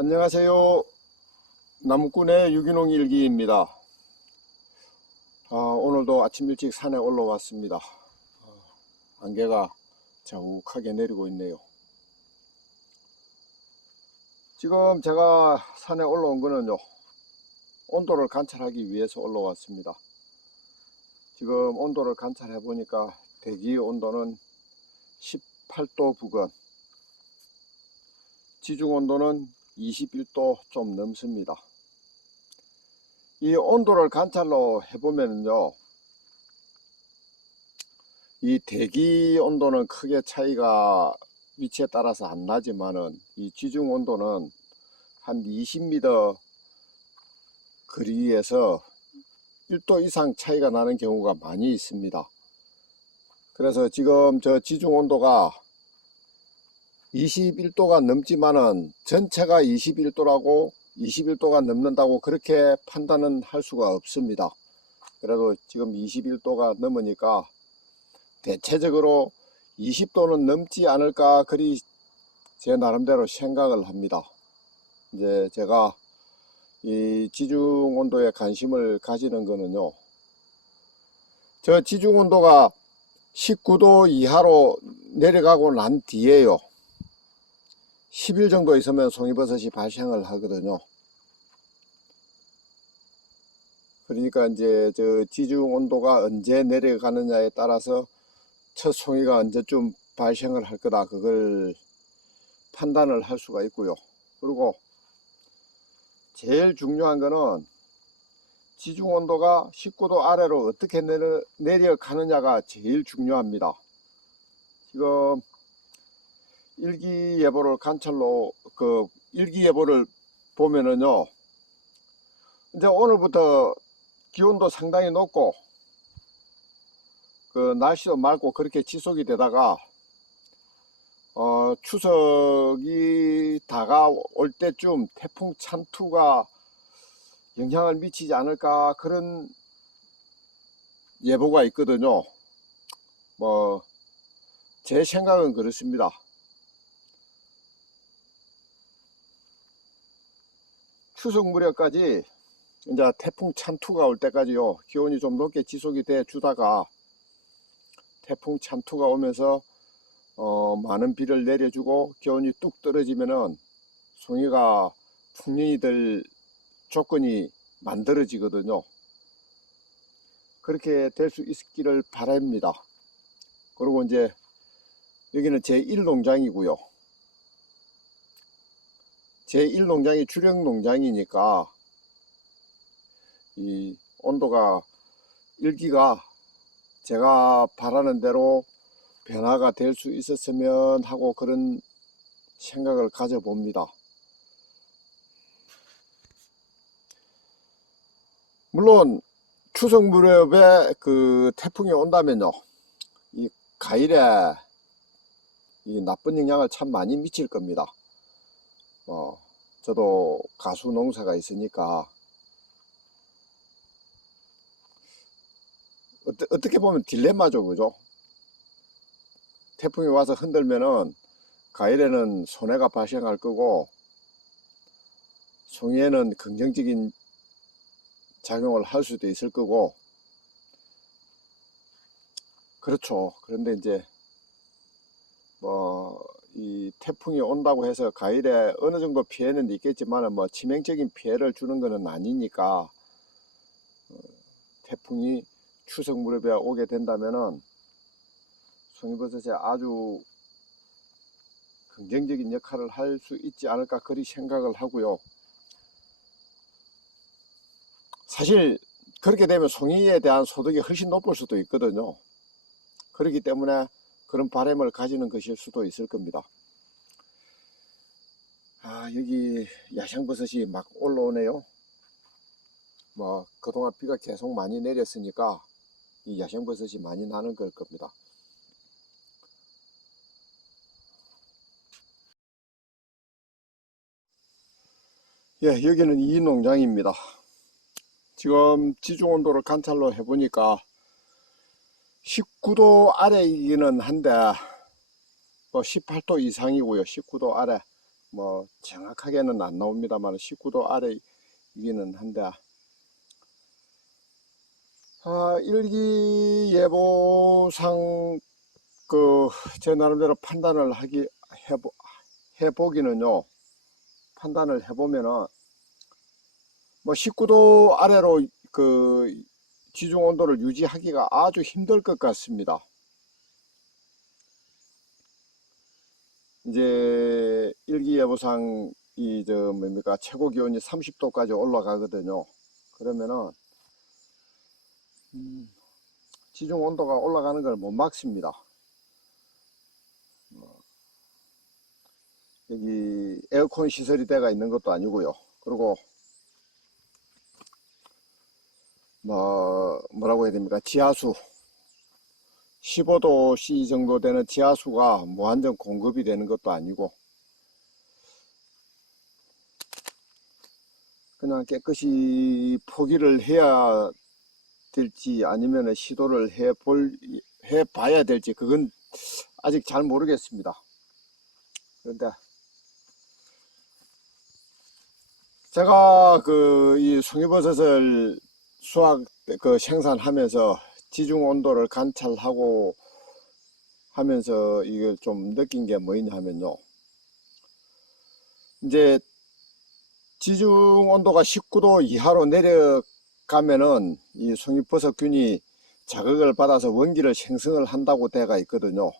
안녕하세요. 나무꾼의 유기농 일기입니다. 오늘도 아침 일찍 산에 올라왔습니다. 안개가 자욱하게 내리고 있네요. 지금 제가 산에 올라온 거는요, 온도를 관찰하기 위해서 올라왔습니다. 지금 온도를 관찰해 보니까 대기 온도는 18도 부근, 지중 온도는 21도 좀 넘습니다. 이 온도를 관찰로 해보면요, 이 대기 온도는 크게 차이가 위치에 따라서 안 나지만은 이 지중 온도는 한 20m 거리에서 1도 이상 차이가 나는 경우가 많이 있습니다. 그래서 지금 저 지중 온도가 21도가 넘지만은 전체가 21도라고 21도가 넘는다고 그렇게 판단은 할 수가 없습니다. 그래도 지금 21도가 넘으니까 대체적으로 20도는 넘지 않을까 그리 제 나름대로 생각을 합니다. 이제 제가 이 지중 온도에 관심을 가지는 거는요, 저 지중 온도가 19도 이하로 내려가고 난 뒤에요, 10일 정도 있으면 송이버섯이 발생을 하거든요. 그러니까 이제 저 지중 온도가 언제 내려가느냐에 따라서 첫 송이가 언제쯤 발생을 할 거다, 그걸 판단을 할 수가 있고요. 그리고 제일 중요한 거는 지중 온도가 19도 아래로 어떻게 내려가느냐가 제일 중요합니다. 지금 일기예보를 관찰로 일기예보를 보면은요, 이제 오늘부터 기온도 상당히 높고 날씨도 맑고 그렇게 지속이 되다가 추석이 다가올 때쯤 태풍 찬투가 영향을 미치지 않을까 그런 예보가 있거든요. 제 생각은 그렇습니다. 추석 무렵까지 이제 태풍 찬투가 올 때까지요, 기온이 좀 높게 지속이 돼 주다가 태풍 찬투가 오면서 많은 비를 내려주고 기온이 뚝 떨어지면은 송이가 풍년이 될 조건이 만들어지거든요. 그렇게 될 수 있기를 바랍니다. 그리고 이제 여기는 제1농장이고요. 제1농장이 주력농장이니까 이 온도가 일기가 제가 바라는 대로 변화가 될 수 있었으면 하고 그런 생각을 가져봅니다. 물론 추석 무렵에 태풍이 온다면요, 이 과일에 이 나쁜 영향을 참 많이 미칠 겁니다. 저도 가수 농사가 있으니까 어떻게 보면 딜레마죠, 그죠? 태풍이 와서 흔들면은 과일에는 손해가 발생할 거고 송이에는 긍정적인 작용을 할 수도 있을 거고, 그렇죠. 그런데 이제 이 태풍이 온다고 해서 과일에 어느 정도 피해는 있겠지만 치명적인 피해를 주는 것은 아니니까, 태풍이 추석 무렵에 오게 된다면은 송이버섯에 아주 긍정적인 역할을 할 수 있지 않을까 그리 생각을 하고요. 사실 그렇게 되면 송이에 대한 소득이 훨씬 높을 수도 있거든요. 그렇기 때문에 그런 바람을 가지는 것일 수도 있을 겁니다. 여기 야생버섯이 막 올라오네요. 그동안 비가 계속 많이 내렸으니까 이 야생버섯이 많이 나는 걸 겁니다. 예, 여기는 이 농장입니다. 지금 지중온도를 관찰로 해보니까 19도 아래이기는 한데 18도 이상이고요. 19도 아래. 뭐 정확하게는 안 나옵니다만 19도 아래이기는 한데, 일기예보상 제 나름대로 판단을 해보기는요, 판단을 해보면은 뭐 19도 아래로 지중 온도를 유지하기가 아주 힘들 것 같습니다. 이제 일기예보상 뭡니까, 최고 기온이 30도까지 올라가거든요. 그러면은 지중 온도가 올라가는 걸 못 막습니다. 여기 에어컨 시설이 돼가 있는 것도 아니고요. 그리고 뭐라고 해야 됩니까, 지하수 15도C 정도 되는 지하수가 무한정 공급이 되는 것도 아니고, 그냥 깨끗이 포기를 해야 될지 아니면 시도를 해봐야 될지, 그건 아직 잘 모르겠습니다. 그런데 제가 이 송이버섯을 생산하면서 지중 온도를 관찰하고 하면서 이걸 좀 느낀 게 뭐냐 하면요, 이제 지중 온도가 19도 이하로 내려가면은 이 송이버섯균이 자극을 받아서 원기를 생성을 한다고 되어 있거든요.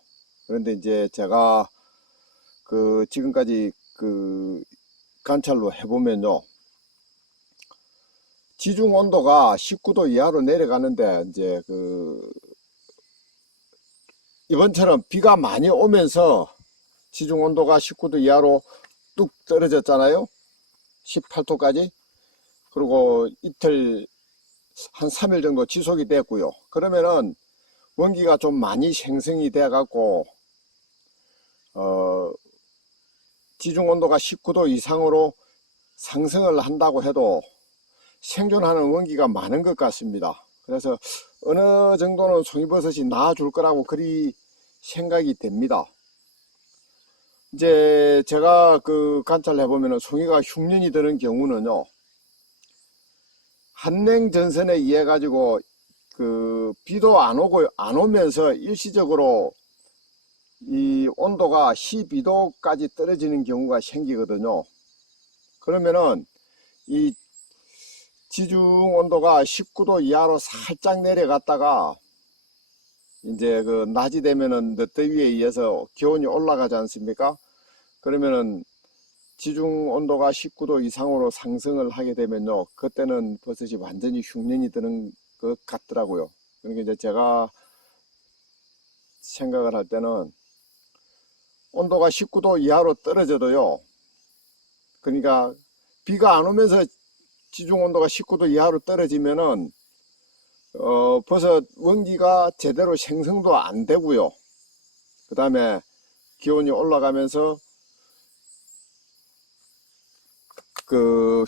그런데 이제 제가 지금까지 관찰로 해보면요, 지중 온도가 19도 이하로 내려가는데, 이제 이번처럼 비가 많이 오면서 지중 온도가 19도 이하로 뚝 떨어졌잖아요. 18도까지. 그리고 이틀 한 3일 정도 지속이 됐고요. 그러면은 원기가 좀 많이 생성이 돼 갖고 지중 온도가 19도 이상으로 상승을 한다고 해도 생존하는 원기가 많은 것 같습니다. 그래서 어느 정도는 송이버섯이 나아줄 거라고 그리 생각이 됩니다. 이제 제가 관찰해 보면은 송이가 흉년이 드는 경우는요, 한냉전선에 의해 가지고 비도 안 오면서 일시적으로 이 온도가 12도까지 떨어지는 경우가 생기거든요. 그러면은 이 지중 온도가 19도 이하로 살짝 내려갔다가 이제 낮이 되면은 늦더위에 의해서 기온이 올라가지 않습니까? 그러면은 지중 온도가 19도 이상으로 상승을 하게 되면요, 그때는 버섯이 완전히 흉년이 드는 것 같더라고요. 그러니까 이제 제가 생각을 할 때는 온도가 19도 이하로 떨어져도요, 그러니까 비가 안 오면서 지중 온도가 19도 이하로 떨어지면은 버섯 원기가 제대로 생성도 안 되고요. 그 다음에 기온이 올라가면서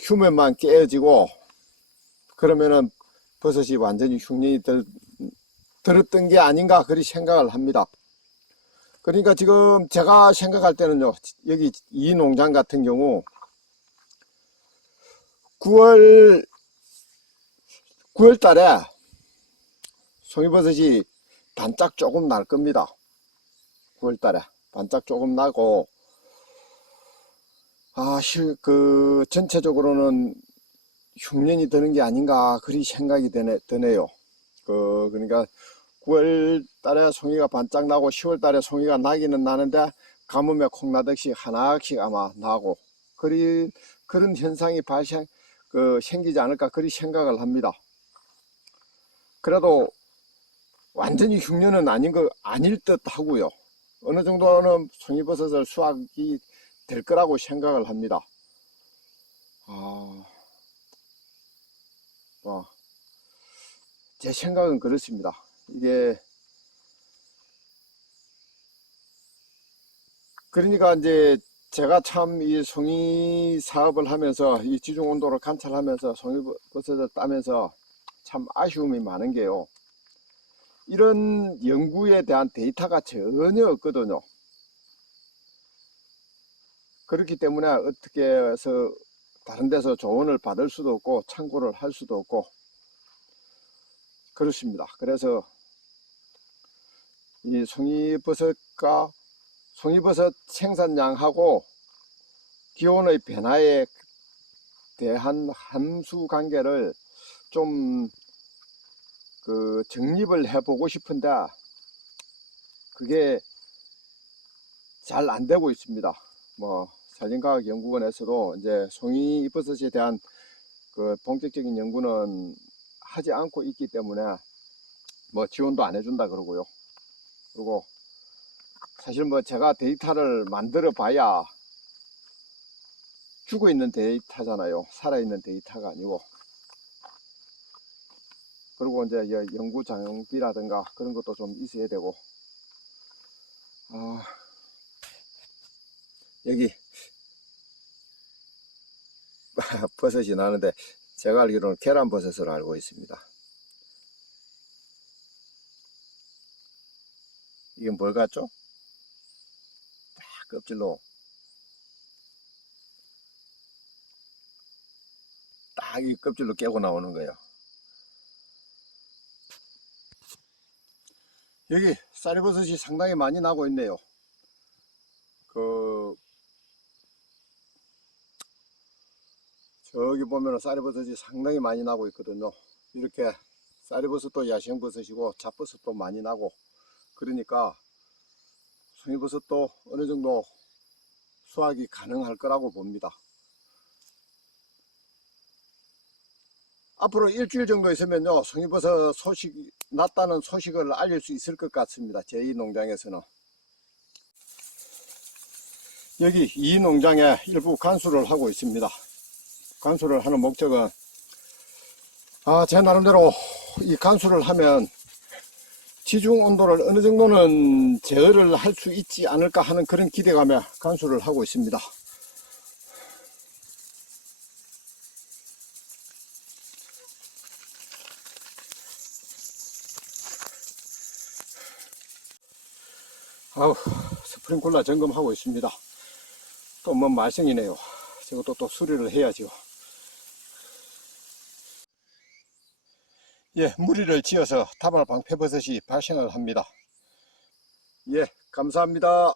휴면만 깨어지고, 그러면은 버섯이 완전히 흉년이 들었던 게 아닌가 그리 생각을 합니다. 그러니까 지금 제가 생각할 때는요, 여기 이 농장 같은 경우 9월 달에 송이버섯이 반짝 조금 날 겁니다. 9월 달에 반짝 조금 나고, 전체적으로는 흉년이 드는 게 아닌가 그리 생각이 드네요. 그러니까 9월 달에 송이가 반짝 나고 10월 달에 송이가 나기는 나는데 가뭄에 콩 나듯이 하나씩 아마 나고, 그런 현상이 생기지 않을까 그리 생각을 합니다. 그래도 완전히 흉년은 아닐 듯 하고요. 어느 정도는 송이버섯을 수확이 될 거라고 생각을 합니다. 제 생각은 그렇습니다. 이게 그러니까 이제 제가 참 이 송이 사업을 하면서 이 지중 온도를 관찰하면서 송이버섯을 따면서 참 아쉬움이 많은 게요, 이런 연구에 대한 데이터가 전혀 없거든요. 그렇기 때문에 어떻게 해서 다른 데서 조언을 받을 수도 없고 참고를 할 수도 없고 그렇습니다. 그래서 이 송이버섯과 송이버섯 생산량하고 기온의 변화에 대한 함수 관계를 좀 정립을 해보고 싶은데 그게 잘 안 되고 있습니다. 뭐 산림과학연구원에서도 이제 송이버섯에 대한 본격적인 연구는 하지 않고 있기 때문에 뭐 지원도 안 해준다 그러고요. 그리고 사실 뭐 제가 데이터를 만들어 봐야 죽어 있는 데이터잖아요. 살아있는 데이터가 아니고. 그리고 이제 연구 장비라든가 그런 것도 좀 있어야 되고. 여기 버섯이 나는데 제가 알기로는 계란버섯으로 알고 있습니다. 이게 뭘 같죠? 딱 껍질로 딱 이 껍질로 깨고 나오는 거예요. 여기 쌀버섯이 상당히 많이 나고 있네요. 저기 보면 쌀버섯이 상당히 많이 나고 있거든요. 이렇게 쌀버섯도 야생버섯이고 잡버섯도 많이 나고 그러니까 송이버섯도 어느 정도 수확이 가능할 거라고 봅니다. 앞으로 일주일 정도 있으면요 송이버섯 소식이 났다는 소식을 알릴 수 있을 것 같습니다. 제2 농장에서는. 여기 이 농장에 일부 관수를 하고 있습니다. 관수를 하는 목적은 제 나름대로 이 관수를 하면 지중 온도를 어느 정도는 제어를 할 수 있지 않을까 하는 그런 기대감에 관수를 하고 있습니다. 스프링클러 점검하고 있습니다. 또 뭐 말썽이네요. 저것도 또 수리를 해야죠. 예, 무리를 지어서 다발 방패버섯이 발생을 합니다. 예, 감사합니다.